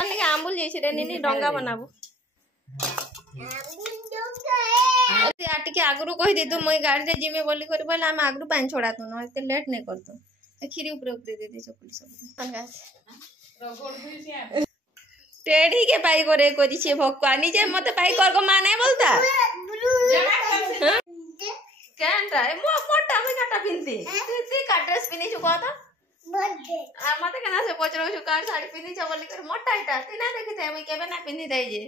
आंबुल जैसे नी डंगा बनाबू आगु कही दे मुई गाड़ी रे जिमे बोली कर बोले आम आगु पानी छड़ा तु न एते लेट नहीं करतु खीरी ऊपर ऊपर दे दे चकुली सब टेढ़ी के पाई करे करी छे भक्वानी जे मते पाई कर को माने बोलता केनरा मो मोटा में काटा पिनती ती का ड्रेस पिनी छु कहता आ मते केना से पचरो छु कार साड़ी पिनी छ बोली कर मोटा इटा ती ना देखि थे मैं केबे ना पिनी दई जे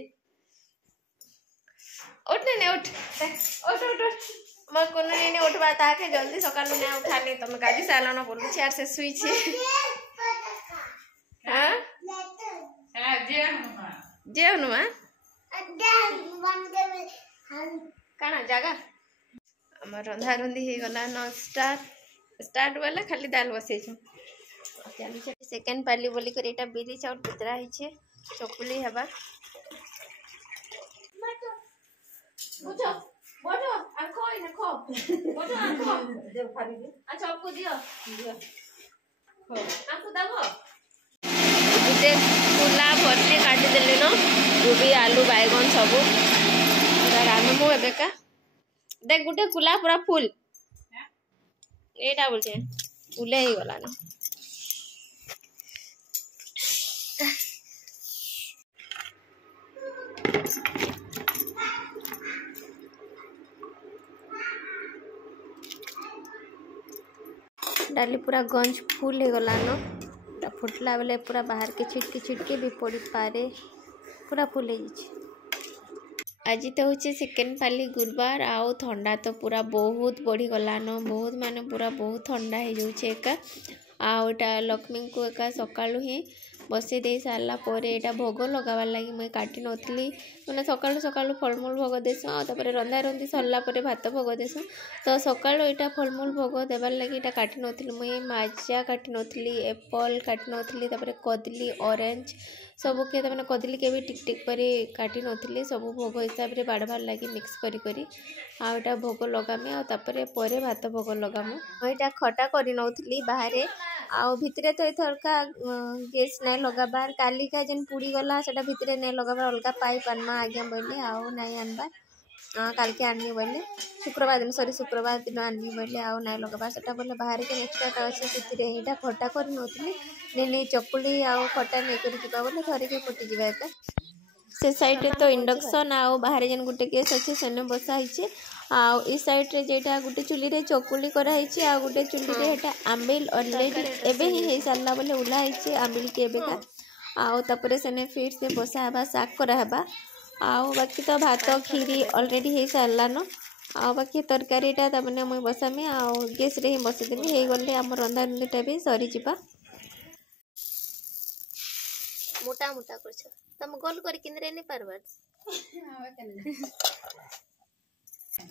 उठ ने उठ उठ उठ मैं कोनो ने उठबा ताके जल्दी सकाल ने उठानी तुम गाड़ी से आलो न बोलू छे से सुई छे हां हां जे हनुमा काना जागा हमर रंधा रुंधी हे गला न स्टार्ट वाला खाली दाल बसै छु चली सेकंड पाली बोली कर एटा बिरी चाउर पितरा है छे चकुली हेबा बुझो बोलो आखो इन खो बोलो आखो दे फारी दे अच्छा आपको दियो हो आपको दबो गुटे कुला भरते काटी देले न गोभी आलू बैगन सब राम मो एबेका देख गुटे कुला पूरा फुल एटा बोल छे फुले ही गला न डाली पूरा गंज फुल हो गला न फुटला बेले पूरा बाहर के छिटके भी पड़ी पारे पूरा फुल आज तो हूँ सेकेंड पाली गुरुवार आउ ठंडा तो पूरा बहुत बढ़ी गला न बहुत माने पूरा बहुत ठंडा हो जाऊे एका आटा लक्ष्मी को एका सकालू ही बसई दे सारा पर यहाँ भोग लगावार लगी मुई काटी नी मैंने सकालू सकालू फलमूल भोग देसु आपर रंधा रंधी सरला भात भोग देसु तो सकालू यहाँ फलमूल भोग देवार लगी यहाँ काटी नी मुई माजा काटी नी एप्पल काटी नी कदली ऑरेंज सब के मैंने कदली के भी टिक टिक कर काटी नी सब भोग हिसाब से बाड़बार लगी मिक्स करी आटा भोग लगामी आपर भात भोग लगामु यहाँ खटा कर नौली बाहर आउ भितरे तो एथरका गैस नहीं लगाबार काली का जेन पुड़ी गला सेटा भितरे नहीं लगाबार अलगा पाइप आनमा आज्ञा बोले आउ नहीं आनबार काल के आनी बोले शुक्रवार दिन सॉरी शुक्रवार दिन आनी बोले आउ नहीं लगाबार सेटा बोले बाहर के एक्स्ट्रा अच्छे से यहाँ खटा कर नौली नहीं चकुली आउ खटा नहीं कर बोले थरे के फुटी जावा एका से साइड तो इंडक्शन आउ बाहर जेन गुटे गैस अच्छे सेने बसा है आउ ई साइड रे जेटा गुटे चुली रे चकुली करा हिची आ गुटे चुली रे हेटा आंबिल ऑलरेडी एबे ही हे साला बोले उला हिची आंबिल के एबेका आउ तापरे सेने फिर से बसा हबा साग करा हबा आउ बाकी तो भात खीरी ऑलरेडी हे साला न आउ बाकी तरकारीटा तमने मुई बसामी आउ गैस रे ही बसे देमी हे गले हम रंधा रंधीटा भी सरी जिबा मोटा मोटा करछ तम गोल कर किनरे नहीं पारबार सब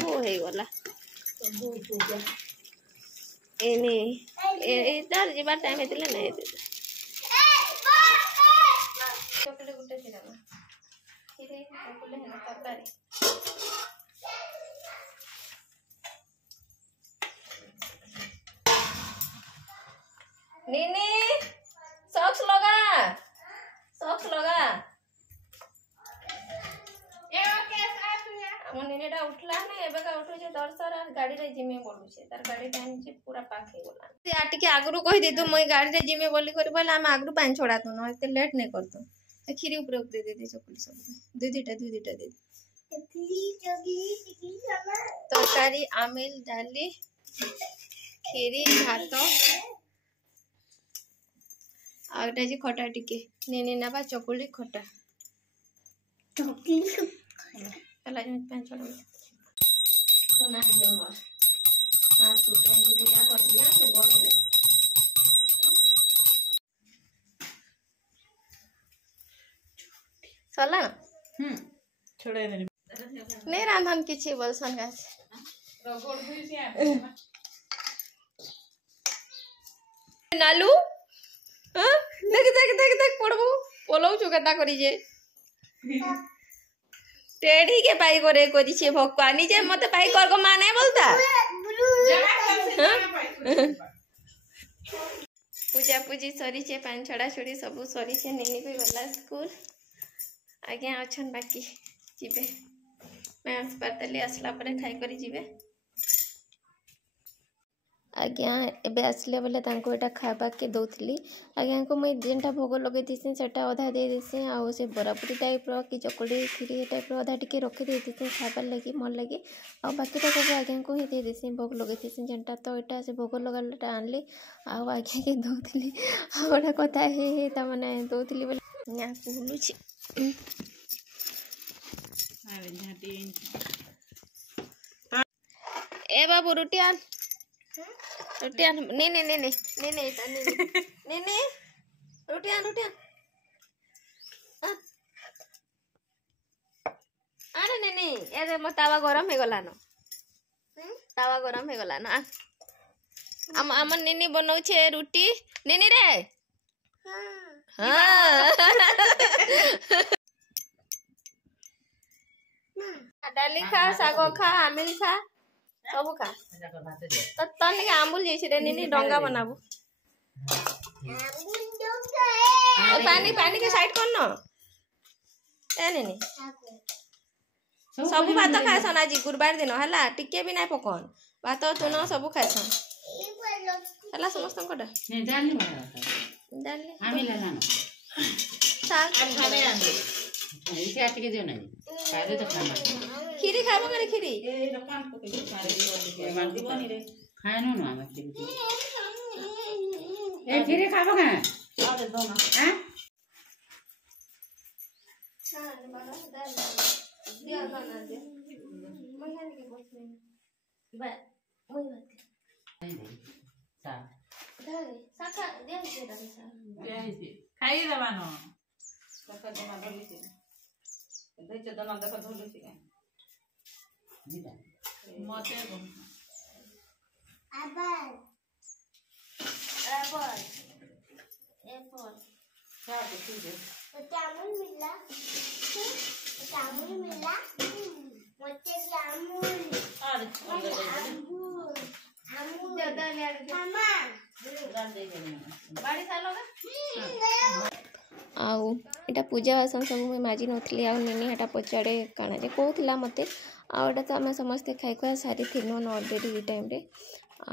हो गला एने इधर जीवार टाइम हेतिले नै चॉकलेट गुटे दिलामा खीरे चॉकलेट है तरकारी नीनी सॉक्स लगा मुनीटा उठला ने एबे का उठो जे दरसर गाड़ी रे जिमे बोलू छे तार गाड़ी टाइम जे पूरा पाक हे गोला से आटी के आगु कहि दे तू मई गाड़ी रे जिमे बोली कर बोले हम आगु पानी छोड़ा तू न एते लेट नहीं करतो खीरी ऊपर ऊपर दे दे चकुली सब दे दे तरकारी आमिल डाली खीरी भात आउटा जी खटा टिके नेने नाबा चकुली खटा चकुली चला जो पांच छोड़ तो ना दियो मां पांच फुटन की पूजा कर दिया तो बड़ है चला छोड़े नहीं रांधन किछि बोलसन गाछ रगड़ हुई से नालू हां देख पड़बू पोलौ छु कता करी जे टेढ़ी के पाई करे करी छे भक्वानी जे मते पाई कर को माने बोलता पूजा पूजी सरी पान छड़ा छुड़ी सब सरी निनी भी गला स्कूल आज्ञा अच्छन बाकी जीवे मैं पारतली आसला परे खाई करी जीवे आज्ञा एबे आसले बोले तांको एटा खाबा के दउथली आज्ञा को मैं जेनटा भोग लगे दिसे सेटा अधा दे दिसे आ से बरापुरी टाइप रो कि चकड़ी खीरी टाइप रो अधा टिके रखे दे दिसे खाबार लगी मन लगी आ बाकीटा सब आज्ञा को ही दे दिसे भोग लगे दिसे जेनटा तो एटा से भोग लगाटा आनली आ आज्ञा के दउथली आ बड़ा कथा हे ता माने दउथली बोले या कुलु छी अरे झाटी ए बाबू रोटी आन रोटी आन नहीं नहीं नहीं नहीं नहीं नहीं नहीं नहीं रोटी आन अरे नहीं नहीं ये मो तावा गरम हो गला न तावा गरम हो गला न आम निनी बनाऊ छे रोटी निनी रे हां डाली खा साग खा आमिल खा सब खा तो तन के आंबुल जैसे रे निनी डंगा बनाबू पानी पानी के साइड कर न ए निनी सब भात खाएसन आज गुरुवार दिन हला टिके भी ना पकन भात तुन सब खाएसन हला समस्त कोटा ने डाली मारा डाली आमी लाना साग खाने आंदे इसे आट के दियो नहीं खादे तो खाना खीरी खाबो करे खीरी ए रकान को के खारे मान दीवानी रे खानो ना हम खीरी ए खीरी खाबो का आ दे दो ना हैं हां बाबा दाल दिया गाना दे महिला के बोल बा मोई बात सा दाल साखा दे दे दाल सा खाई देवानो साखा देना बोली से देचे दना देखो धोली से मते गो एप्पल क्या ठीक है तो जामुन मिला मोटे जामुन अमूल ज्यादा ले मामा बाड़ी सालोगा आउ एटा पूजा बासन सब मुझे माजी नथली आउ निनी हेटा पचाड़े काना जे कहूला मते आ एटा तो आम समस्ते खाई खुआ सारी थिनु न ऑलरेडी टाइम रे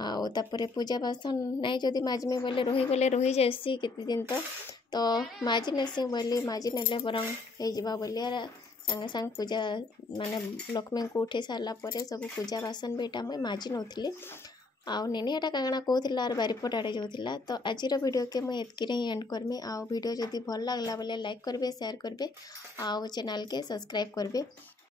आउ तापरे पूजा बासन नहीं जदि माजमी बोले रही जासी केते दिन तो माजी नेसी बोली माजी नेले बरंग हे जिबा बोली यार संगे संग पूजा माने लक्ष्मी को उठे सारला परे सब पूजा बासन बेटा मुझे माजी नथली आउ निनी एटा कांगना कहूला आर बारीपट आड़े जाऊला तो आज वीडियो के मुझे एतकी ही एंड करमी आउ वीडियो जदि भल लगला बोले लाइक करबे शेयर करबे आउ चैनल के सब्सक्राइब करबे